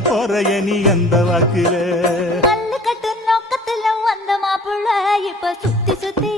போறைய நீ அந்த வாக்குல கல்லு கட்டு நோக்கத்துல வந்த மாப்புள்ள இப்ப சுத்தி சுத்தி